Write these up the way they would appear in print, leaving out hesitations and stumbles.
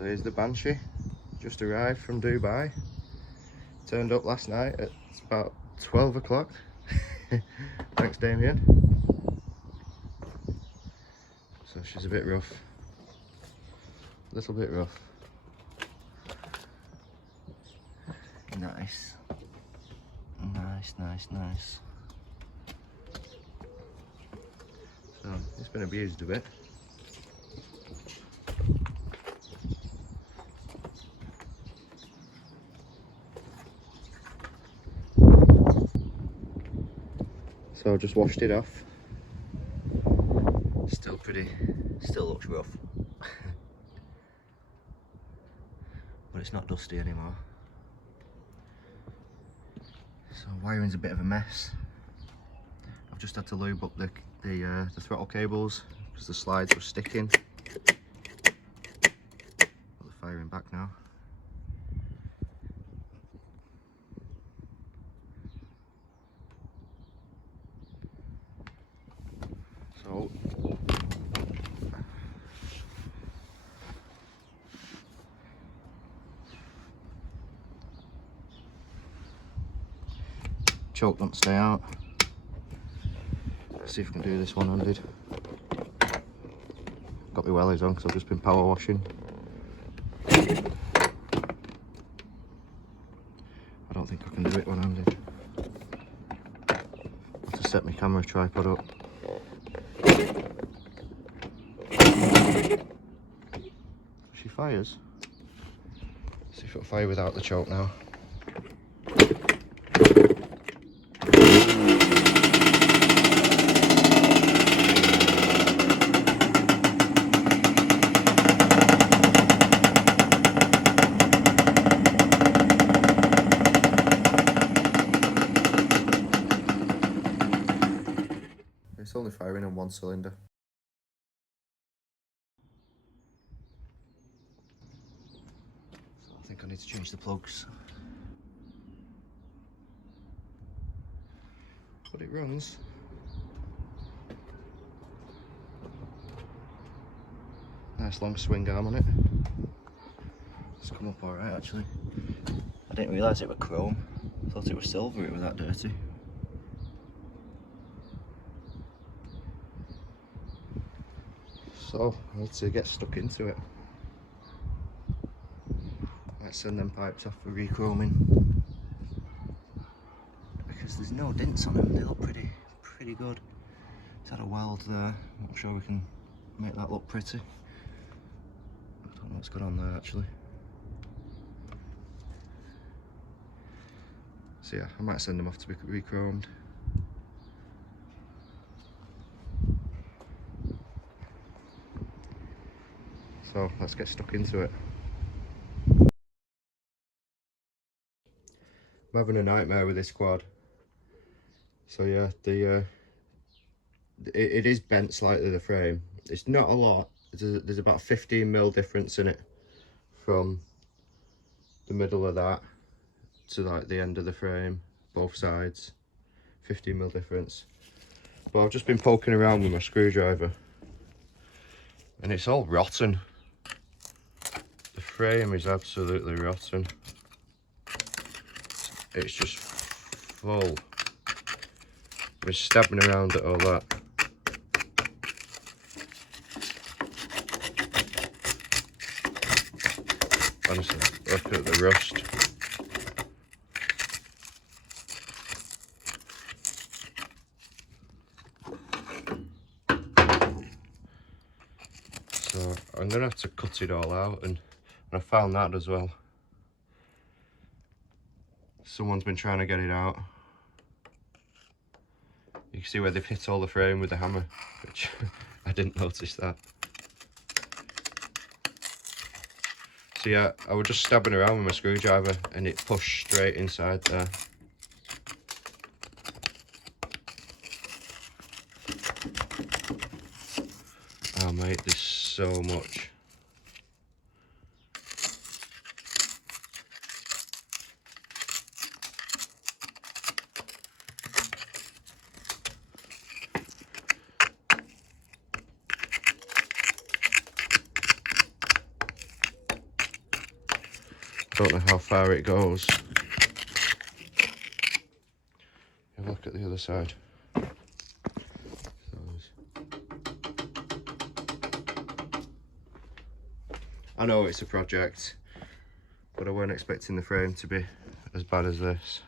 So here's the Banshee, just arrived from Dubai. Turned up last night at about 12 o'clock. Thanks, Damien. So she's a bit rough, a little bit rough. Nice, nice, nice, nice. So it's been abused a bit. So I just washed it off. Still looks rough. But it's not dusty anymore. So wiring's a bit of a mess. I've just had to lube up the throttle cables because the slides were sticking. But they're firing back now. So choke don't stay out. Let's see if we can do this one-handed. Got my wellies on because I've just been power washing. I don't think I can do it one-handed. I have to set my camera tripod up. She fires. See if it'll fire without the choke now. It's only firing on one cylinder. So I think I need to change the plugs. But it runs. Nice long swing arm on it. It's come up alright actually. I didn't realise it was chrome. I thought it was silver, it was that dirty. So I need to get stuck into it. Let's send them pipes off for re-chroming. Because there's no dents on them, they look pretty good. It's had a weld there, I'm sure we can make that look pretty. I don't know what's going on there actually. So yeah, I might send them off to be re-chromed. So let's get stuck into it. I'm having a nightmare with this quad. So yeah, it is bent slightly, the frame. It's not a lot. There's about 15mm difference in it from the middle of that to like the end of the frame, both sides. 15mm difference. But I've just been poking around with my screwdriver and it's all rotten. The frame is absolutely rotten. It's just full. I've been stabbing around at all that. Honestly, look at the rust. So I'm gonna have to cut it all out, and I found that as well. Someone's been trying to get it out. You can see where they've hit all the frame with the hammer, which I didn't notice that. So yeah, I was just stabbing around with my screwdriver and it pushed straight inside there. Oh mate, there's so much. don't know how far it goes. Have a look at the other side. I know it's a project, but I weren't expecting the frame to be as bad as this.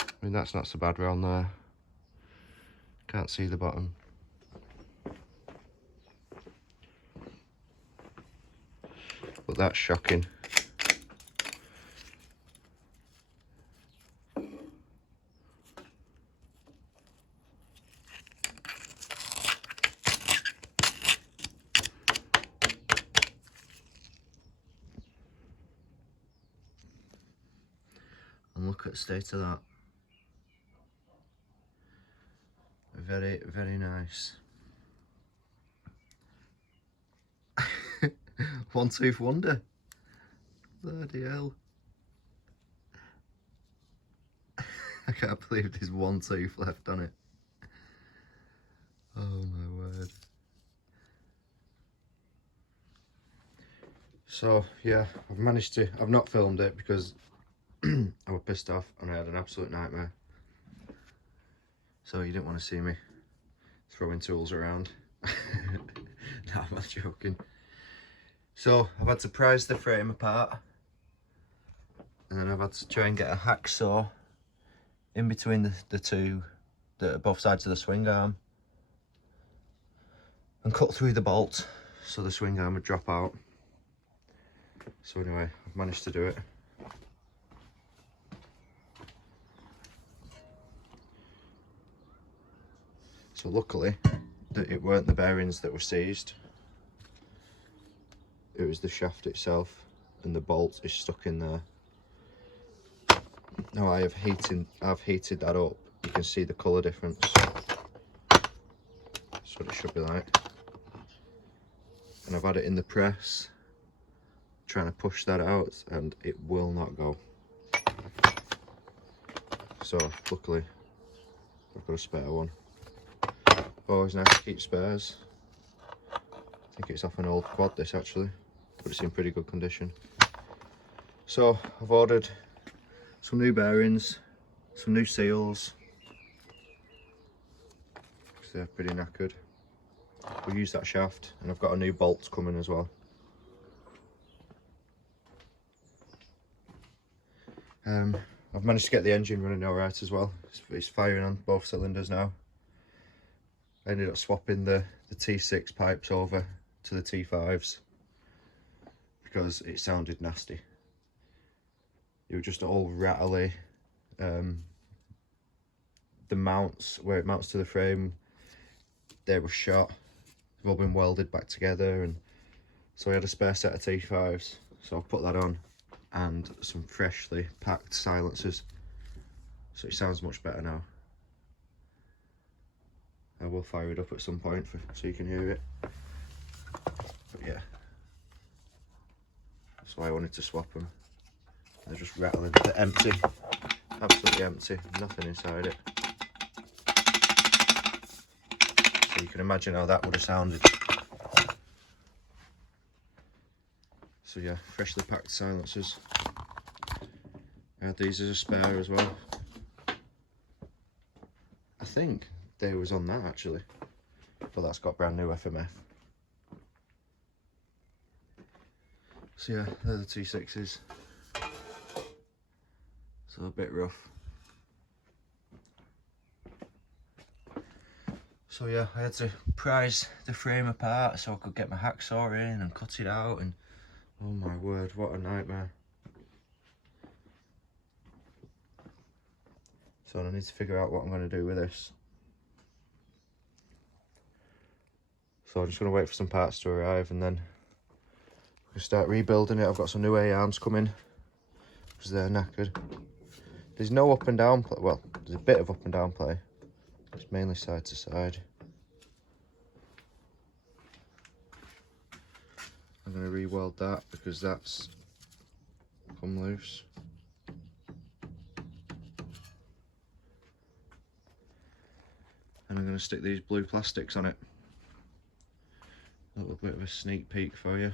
I mean, that's not so bad round there. Can't see the bottom. But that's shocking. And look at the state of that. Very, very nice. One tooth wonder. Bloody hell. I can't believe there's one tooth left on it. Oh my word. So yeah, I've not filmed it because I was pissed off and I had an absolute nightmare. So you didn't want to see me throwing tools around. No, I'm not joking. So I've had to prise the frame apart, and then I've had to try and get a hacksaw in between the two that are both sides of the swing arm and cut through the bolt so the swing arm would drop out. So anyway, I've managed to do it. So luckily that it weren't the bearings that were seized, it was the shaft itself, and the bolt is stuck in there. Now I've heated that up. You can see the colour difference. That's what it should be like. And I've had it in the press, trying to push that out, and it will not go. So luckily I've got a spare one. Always nice to keep spares. I think it's off an old quad, this actually, but it's in pretty good condition. So I've ordered some new bearings, some new seals, because they're pretty knackered. We'll use that shaft, and I've got a new bolt coming as well. I've managed to get the engine running alright as well. It's firing on both cylinders now. I ended up swapping the T6 pipes over to the T5s because it sounded nasty. They were just all rattly. The mounts, where it mounts to the frame, they were shot. They've all been welded back together, and so I had a spare set of T5s, so I've put that on, and some freshly packed silencers, so it sounds much better now. I will fire it up at some point so you can hear it. But yeah, that's why I wanted to swap them. They're just rattling. They're empty, absolutely empty, nothing inside it. So you can imagine how that would have sounded. So yeah, freshly packed silencers. I had these as a spare as well. I think they was on that actually, but that's got brand new FMF. So yeah, they're the T6s. So a bit rough. So yeah, I had to prise the frame apart so I could get my hacksaw in and cut it out, and oh my word, what a nightmare. So I need to figure out what I'm going to do with this. So I'm just going to wait for some parts to arrive, and then we can start rebuilding it. I've got some new A-arms coming because they're knackered. There's no up and down play. Well, there's a bit of up and down play. It's mainly side to side. I'm going to re-weld that because that's come loose. And I'm going to stick these blue plastics on it. A little bit of a sneak peek for you.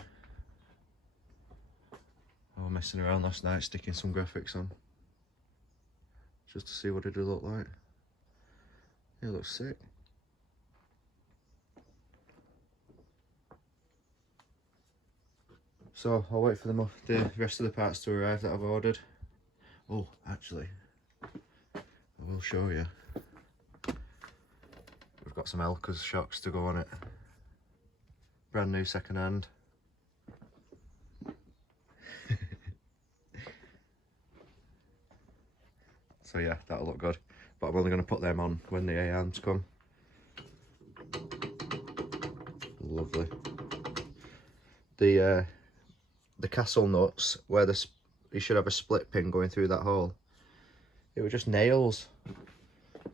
I was messing around last night sticking some graphics on, just to see what it'd look like. It looks sick. So I'll wait for the rest of the parts to arrive that I've ordered. Oh, actually, I will show you. We've got some Elka's shocks to go on it. Brand new second hand. So yeah, that'll look good. But I'm only going to put them on when the A-arms come. Lovely. The castle nuts, where you should have a split pin going through that hole, it were just nails.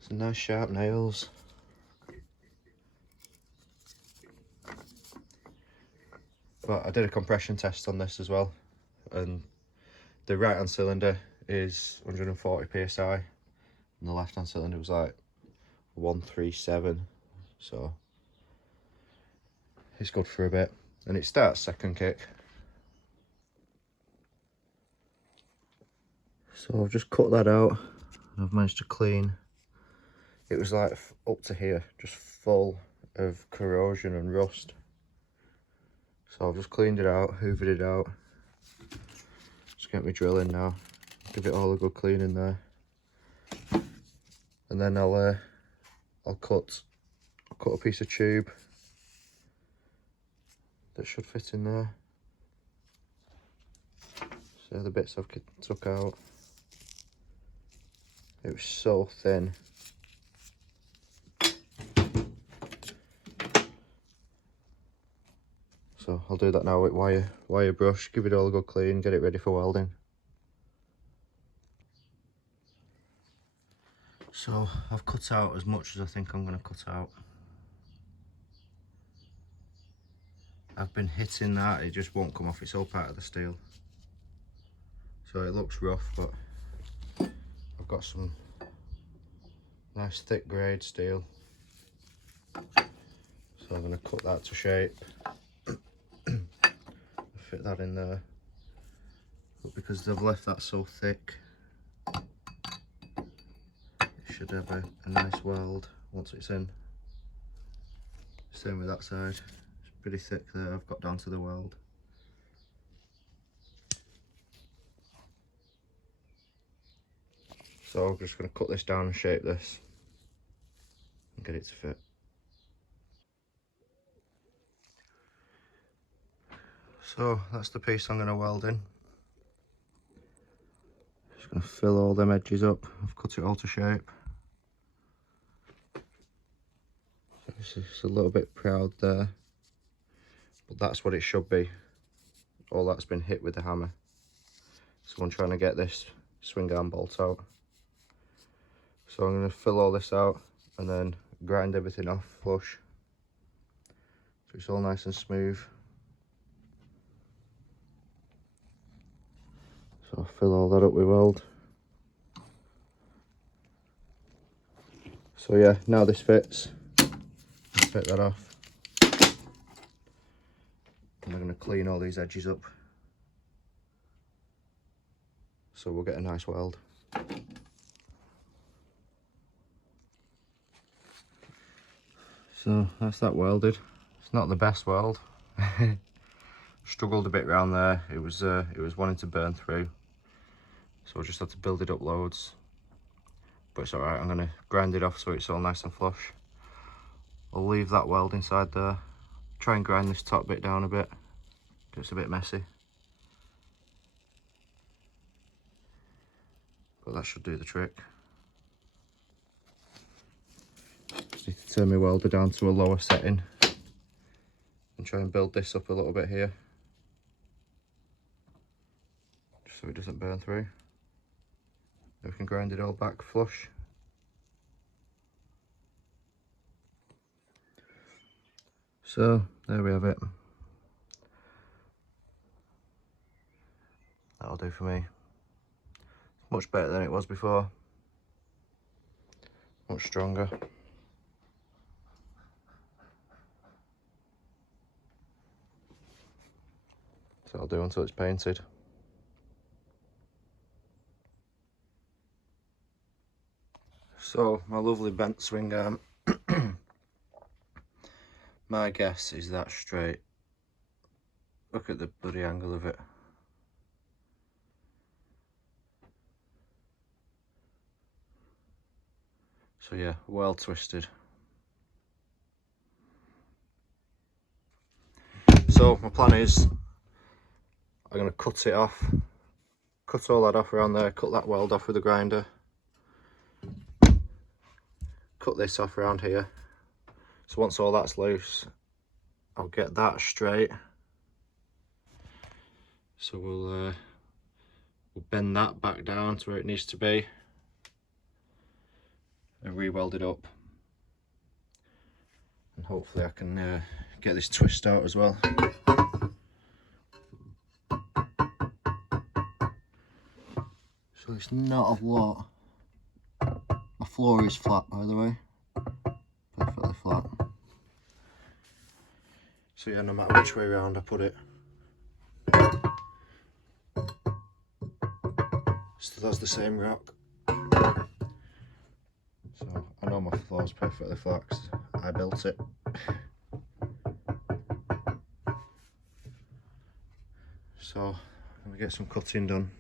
Some nice sharp nails. But I did a compression test on this as well, and the right hand cylinder is 140 psi, and the left hand cylinder was like 137, so it's good for a bit, and it starts second kick. So I've just cut that out, and I've managed to clean. It was like up to here, just full of corrosion and rust. So I've just cleaned it out, hoovered it out. Just get my drill in now, give it all a good clean in there, and then I'll cut a piece of tube that should fit in there. So the bits I've took out, it was so thin. So I'll do that now with wire brush, give it all a good clean, get it ready for welding. So I've cut out as much as I think I'm going to cut out. I've been hitting that, it just won't come off, it's all part of the steel. So it looks rough, but I've got some nice thick grade steel. So I'm going to cut that to shape. Fit that in there. But because they've left that so thick, it should have a nice weld once it's in. Same with that side. It's pretty thick there, I've got down to the weld. So I'm just going to cut this down and shape this and get it to fit. So that's the piece I'm going to weld in. Just going to fill all them edges up. I've cut it all to shape. So it's a little bit proud there, but that's what it should be. All that's been hit with the hammer. So I'm trying to get this swing arm bolt out. So I'm going to fill all this out and then grind everything off flush, so it's all nice and smooth. So I'll fill all that up with weld. So yeah, now this fits. Let's take that off. And I'm going to clean all these edges up, so we'll get a nice weld. So that's that welded. It's not the best weld. Struggled a bit around there. It was wanting to burn through, so I just had to build it up loads. But it's alright, I'm going to grind it off so it's all nice and flush. I'll leave that weld inside there. Try and grind this top bit down a bit, it's a bit messy. But that should do the trick. Just need to turn my welder down to a lower setting and try and build this up a little bit here, just so it doesn't burn through. Then we can grind it all back flush. So there we have it. That'll do for me. Much better than it was before. Much stronger. So I'll do until it's painted. So my lovely bent swing arm, my guess is that straight. Look at the bloody angle of it. So yeah, well twisted. So my plan is, I'm going to cut it off, cut all that off around there, cut that weld off with a grinder, cut this off around here. So once all that's loose, I'll get that straight. So we'll bend that back down to where it needs to be and re-weld it up. And hopefully I can get this twist out as well. So it's not a lot. My floor is flat, by the way. Perfectly flat. So yeah, no matter which way around I put it, still has the same rock. So I know my floor's perfectly flat because I built it. So I'm gonna get some cutting done.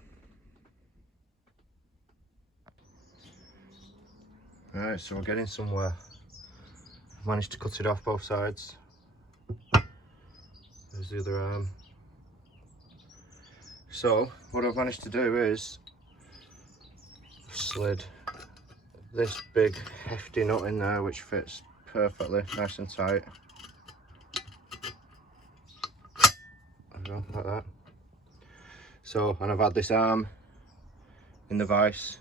Right, so we're getting somewhere. I've managed to cut it off both sides. There's the other arm. So what I've managed to do is slid this big hefty nut in there, which fits perfectly, nice and tight. Like that. So, and I've had this arm in the vise.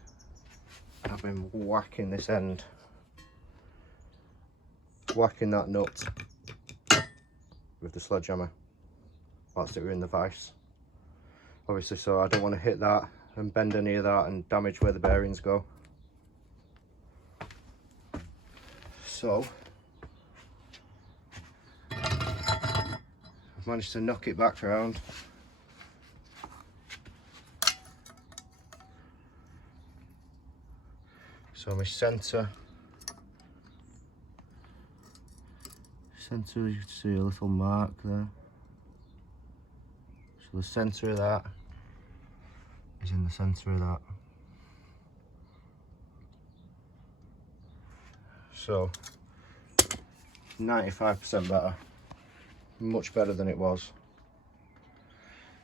I've been whacking this end, whacking that nut with the sledgehammer whilst it were in the vise. Obviously, so I don't want to hit that and bend any of that and damage where the bearings go. So I've managed to knock it back around. So my centre, you can see a little mark there. So the centre of that is in the centre of that. So 95% better, much better than it was.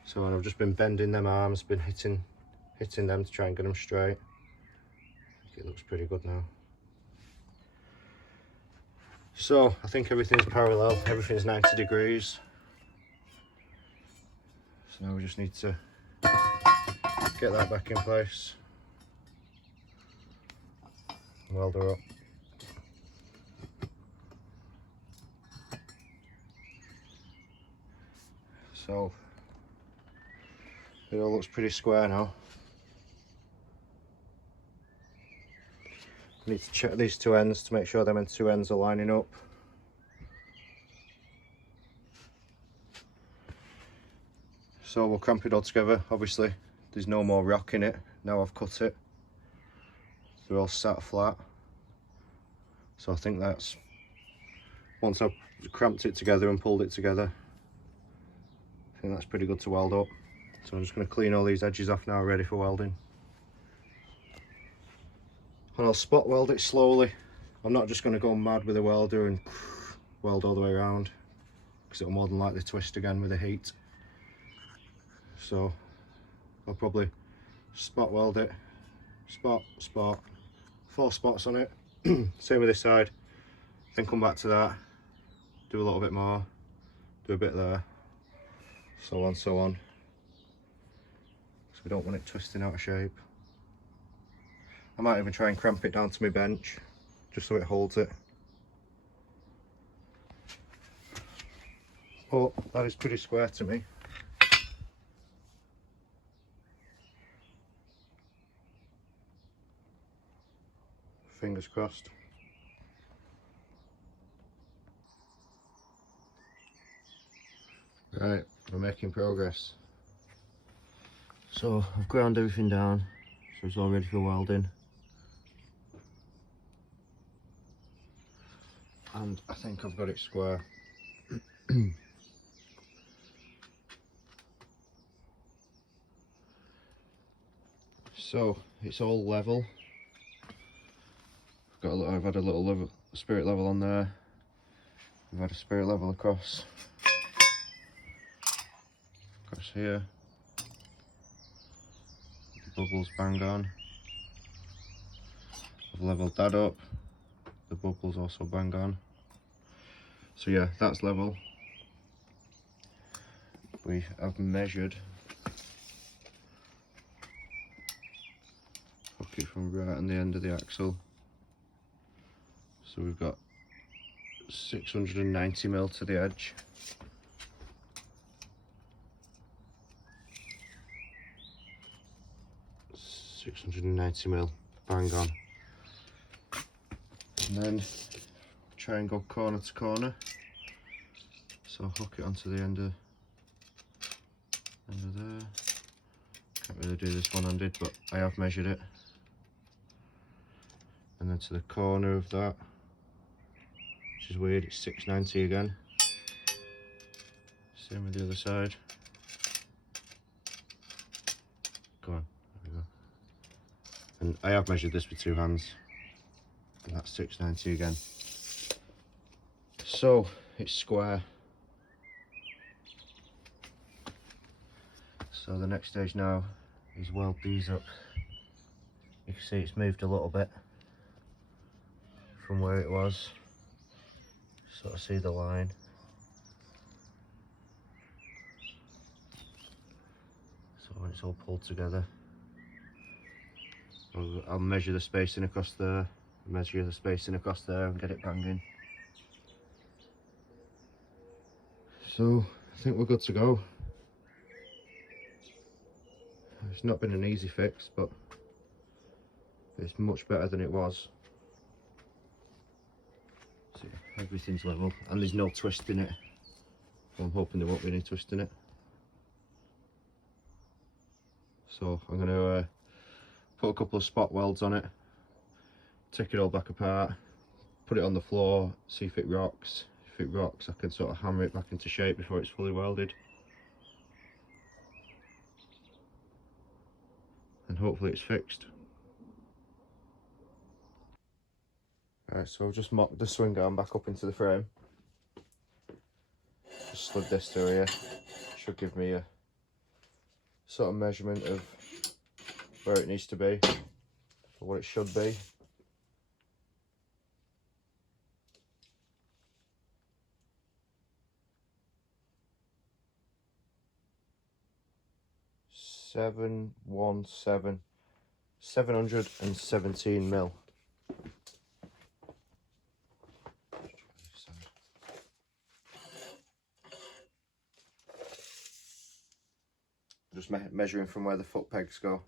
So I've just been bending them arms, been hitting them to try and get them straight. It looks pretty good now. So I think everything's parallel, everything's 90 degrees. So now we just need to get that back in place, weld her up. So it all looks pretty square now. I need to check these two ends to make sure them two ends are lining up. So we'll cramp it all together. Obviously there's no more rock in it now I've cut it. They're all sat flat. So I think that's, once I've cramped it together and pulled it together, I think that's pretty good to weld up. So I'm just going to clean all these edges off now, ready for welding. And I'll spot weld it slowly. I'm not just going to go mad with a welder and weld all the way around, because it'll more than likely twist again with the heat. So I'll probably spot weld it, spot, 4 spots on it. Same with this side, then come back to that, do a little bit more, do a bit there, so on, so on. So we don't want it twisting out of shape. I might even try and cramp it down to my bench, just so it holds it. But that is pretty square to me. Fingers crossed. Right, We're making progress. So I've ground everything down, so it's all ready for welding. And I think I've got it square. So it's all level. I've had a little level, spirit level on there. I've had a spirit level across here. The bubbles bang on. I've levelled that up. The bubbles also bang on. So yeah, that's level. We have measured. Hook it from right on the end of the axle. So we've got 690mm to the edge. $690mm, bang on. And then try and go corner to corner. So hook it onto the end of there. Can't really do this one-handed, but I have measured it. And then to the corner of that, which is weird, it's 690 again. Same with the other side. Come on, there we go. And I have measured this with two hands, and that's 690 again. So it's square. So the next stage now is weld these up. You can see it's moved a little bit from where it was. Sort of see the line. So when it's all pulled together, I'll measure the spacing across there, measure the spacing across there and get it banging. So I think we're good to go. It's not been an easy fix, but it's much better than it was. So everything's level and there's no twist in it. I'm hoping there won't be any twist in it. So I'm going to put a couple of spot welds on it, take it all back apart, put it on the floor, see if it rocks. If it rocks, I can sort of hammer it back into shape before it's fully welded. And hopefully it's fixed. Alright, so I've just mocked the swing arm back up into the frame. Just slid this through here. Should give me a sort of measurement of where it needs to be, or what it should be. Seven one seven 717mm. Just measuring from where the foot pegs go.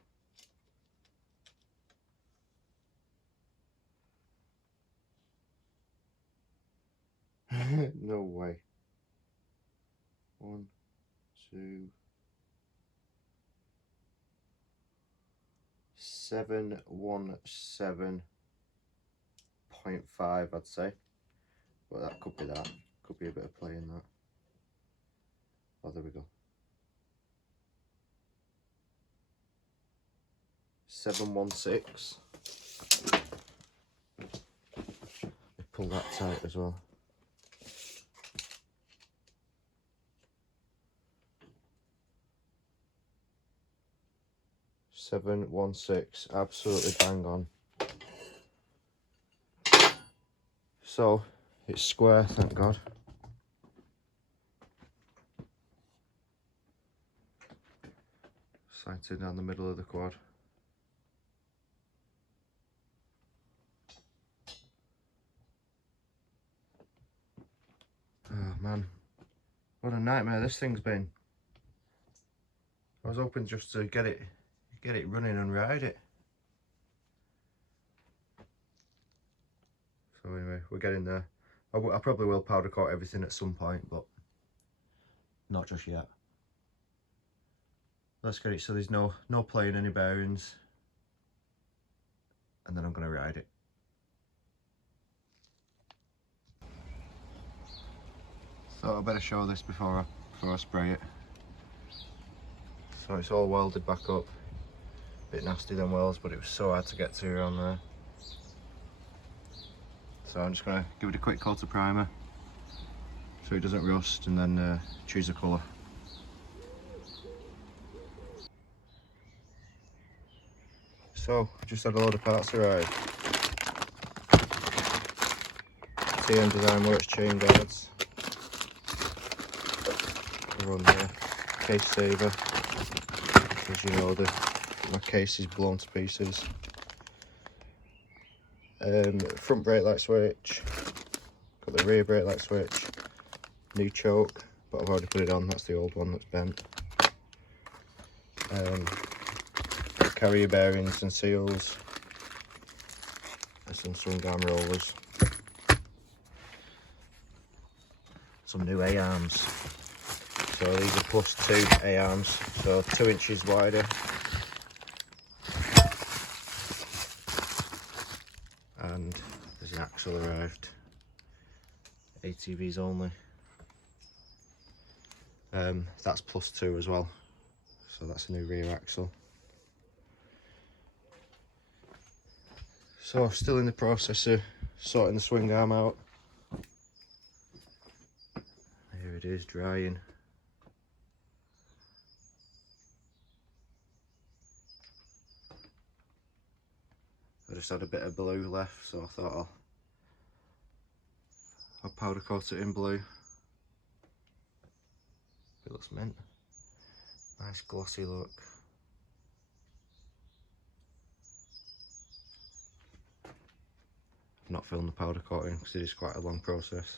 No way. 1, 2, 717.5, I'd say. Well, that could be that. Could be a bit of play in that. Oh, there we go. 716. Pull that tight as well. 716, absolutely bang on. So it's square, thank God. Sighted down the middle of the quad. Oh man, what a nightmare this thing's been. I was hoping just to get it running and ride it. So anyway, we're getting there. I probably will powder coat everything at some point, but not just yet. Let's get it so there's no playing any bearings, and then I'm going to ride it. So I better show this before I spray it. So it's all welded back up. Bit nasty them welds, but it was so hard to get to on there. So I'm just going to give it a quick coat of primer so it doesn't rust, and then choose a colour. So I just had a load of parts arrive. TM Design Works chain guards. They're on there. Case saver. As you know, my case is blown to pieces. Front brake light switch. Got the rear brake light switch. New choke, but I've already put it on. That's the old one that's bent. Carrier bearings and seals. There's some swing arm rollers. Some new A-arms. So these are +2 A-arms, so 2 inches wider. And there's an axle arrived. ATVs only. That's +2 as well. So that's a new rear axle. So still in the process of sorting the swing arm out. Here it is, drying. I just had a bit of blue left, so I thought I'll powder coat it in blue. It looks mint. Nice glossy look. I've not filmed the powder coating because it is quite a long process.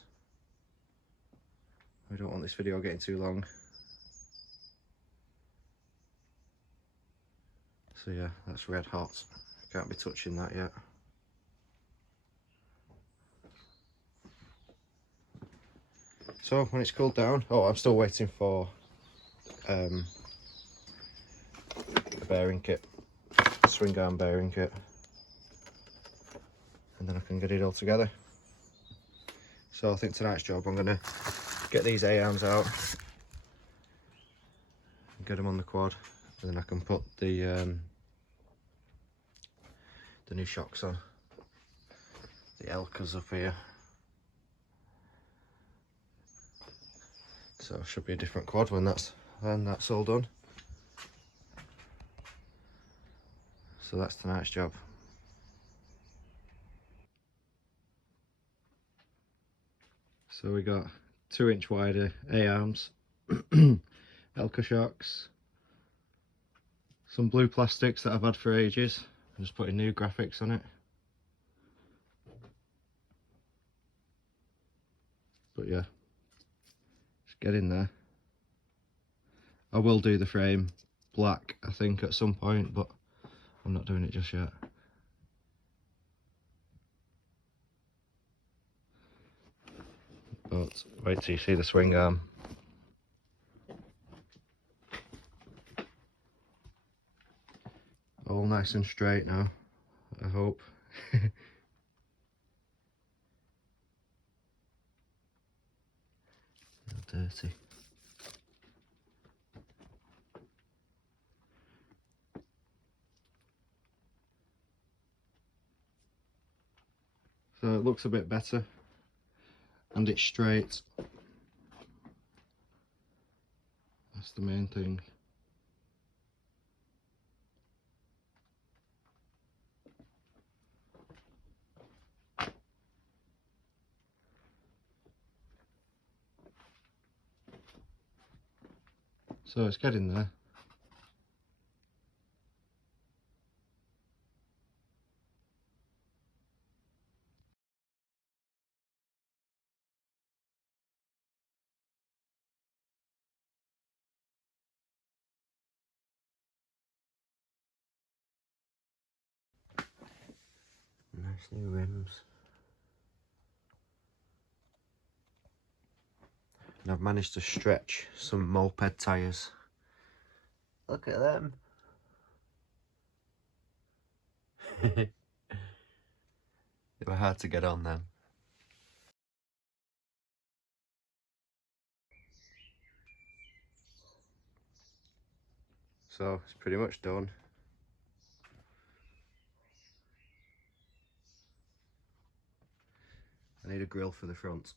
I don't want this video getting too long. So yeah, that's red hot. Can't be touching that yet. So when it's cooled down, I'm still waiting for a bearing kit, a swing arm bearing kit, and then I can get it all together. So I think tonight's job, I'm gonna get these A-arms out, get them on the quad, and then I can put the new shocks on, the Elkas up here. So it should be a different quad when that's all done. So that's tonight's job. So we got 2 inch wider A-arms, Elka shocks, some blue plastics that I've had for ages. I'm just putting new graphics on it. But yeah, just get in there. I will do the frame black, I think, at some point, but I'm not doing it just yet. But wait till you see the swing arm. All nice and straight now, I hope. Dirty. So it looks a bit better, and it's straight. That's the main thing. So it's getting there. Nice new rims. And I've managed to stretch some moped tyres Look at them. They were hard to get on then. So it's pretty much done. I need a grill for the front.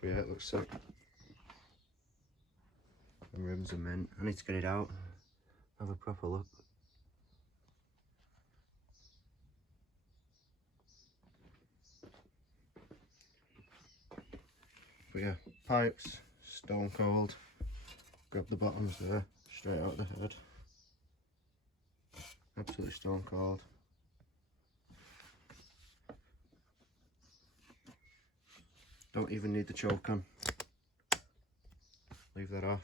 But yeah, it looks sick. The rims are mint. I need to get it out, have a proper look. But yeah, pipes, stone cold. Grab the bottoms there, straight out the head. Absolutely stone cold. Don't even need the choke on. Leave that off.